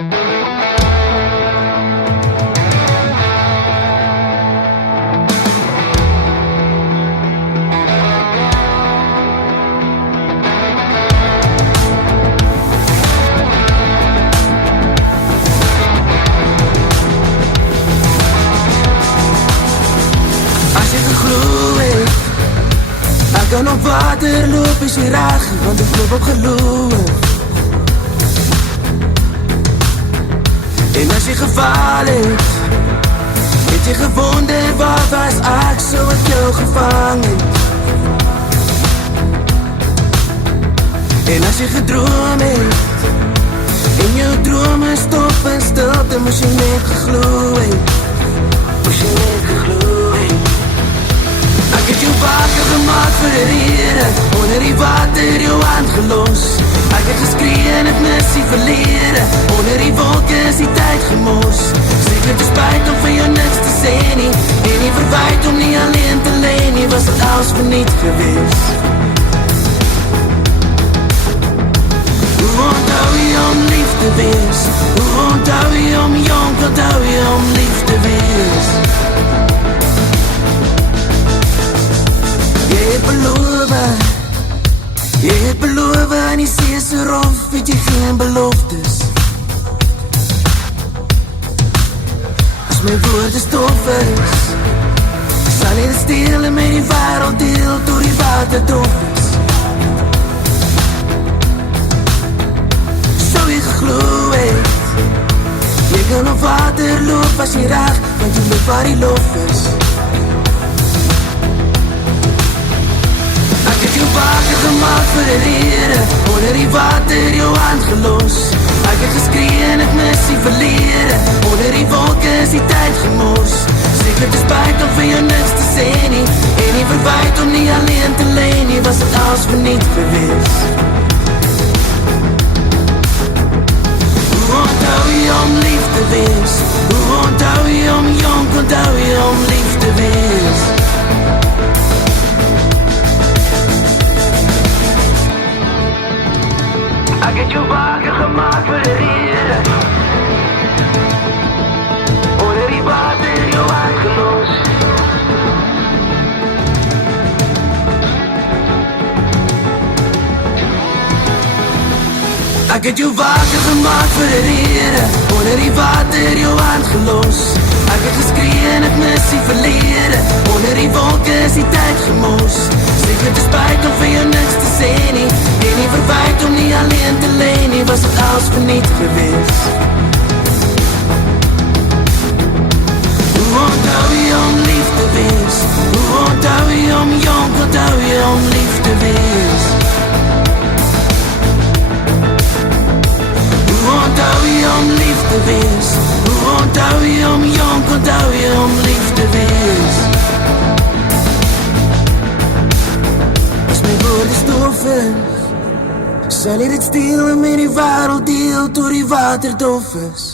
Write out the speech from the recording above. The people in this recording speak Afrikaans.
Ek kan op water loop as jy reg, want ek loop op geloof. En as jy geval het jy gewonder waar was ek, so ek jou gevang het. En as jy gedroom het en jou drome stop in stilte, moes jy net geglo het. Ek het jou wakker gemaakt vir die rede, onder die water jou hand gelos. Ek het geskree en het mis die verlede, onder die wolke is die tyd gemos. Seker te spijt om vir jou niks te sê nie, en nie verwijt om nie alleen te leen nie, was het alles verniet gewees. Hoe onthou jy om lief te wees? Hoe onthou jy om jong, onthou jy om lief te wees? Jy het beloof en die see is so rof, het jy geen beloftes. As my woorde stof is, sal jy dit steel en met die wereld deel, door die water dof is. So jy geglo het, jy kan op water loop as jy reg, want jy loop waar die lof is. Ek het jou wakker gemaakt vir die rede, onder die water jou hand gelos. Ek het geskree en het mis die verlede, onder die wolke is die tyd gemos. Seker te spijt om vir jou niks te sê nie, en nie verwijt om nie alleen te leen nie, was het alles verniet gewees. Hoe onthou jy om lief te wees? Hoe onthou jy om jong, onthou jy om lief te wees? Ek het jou wakker gemaakt vir die rede, onder die water jou hand gelos. Ek het jou wakker gemaakt vir die rede, onder die water jou hand gelos. Ek het geskree en het mis die verlede, onder die wolke is die tyd gemos. Seker te spijt om vir jou niks te sê nie, en nie verwijt om nie alleen te leen nie, was het alles verniet gewees. Hoe onthou jy om lief te wees? Hoe onthou jy om jong, onthou jy om lief te wees? Hoe onthou jy om lief te wees? Hoe onthou jy om jong, onthou jy om lief te wees? As my woorde stof is, sal jy dit steel en met die wereld deel, door die water dof is.